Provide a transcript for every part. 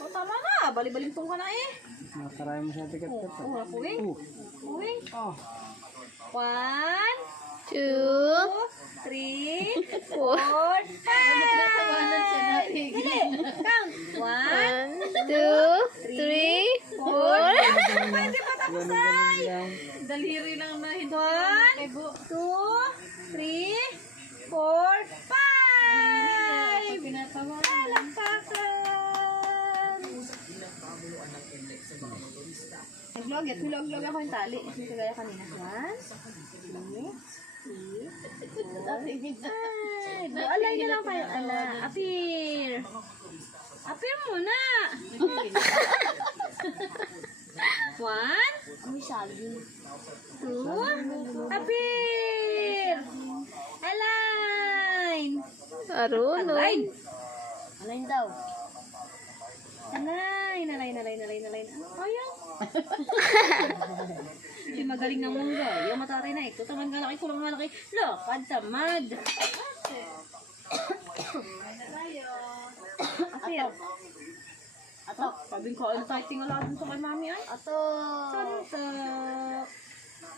Oh, tama na. Bali-balintong ka na eh. Nakaray mo siya tiket ko. Oh, napuwing. Puwing. Oh. 1, 2, 3, 4, 5. 4, Dali. Count. 1, 2, 3, 4. Pwede pa tapos ay. Lang. Daliri lang na hindi. 1, 2, 3, 4, 5. Palakpakan. Nag-vlog it. Nilog-vlog ako yung tali. Hindi kagaya kanina. 1, 2, 3, 4, 5. Alay na lang kayo. Ala. Appear. Appear muna. 1, 2, appear. Align. Marunong. Align. Align daw. Align. Ayan. Hindi magaling ng munggo. Yung matatay na ito. Tamad nga laki, kulang nga laki. Lakad, tamad. Appear. Atok. Sabing ko, ano tayo tingala dun sa kay mami ay? Atok. Suntok.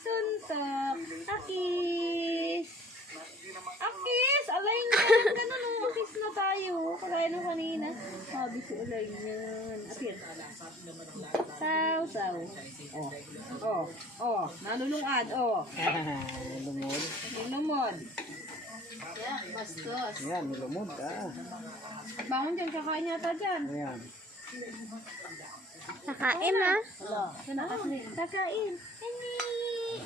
Suntok. Akis. Akis! Alay niyan. Ganun o. Akis na tayo. Kagaya nung kanina. Sabi ko alay niyan. Appear. Saw. Oh. Nalulungad. Oh. Lumod. Lumod. Ayan, lumod. Bangon dyan. Kakain yata dyan. Ayan. Nakain na. Kakain. Kakain.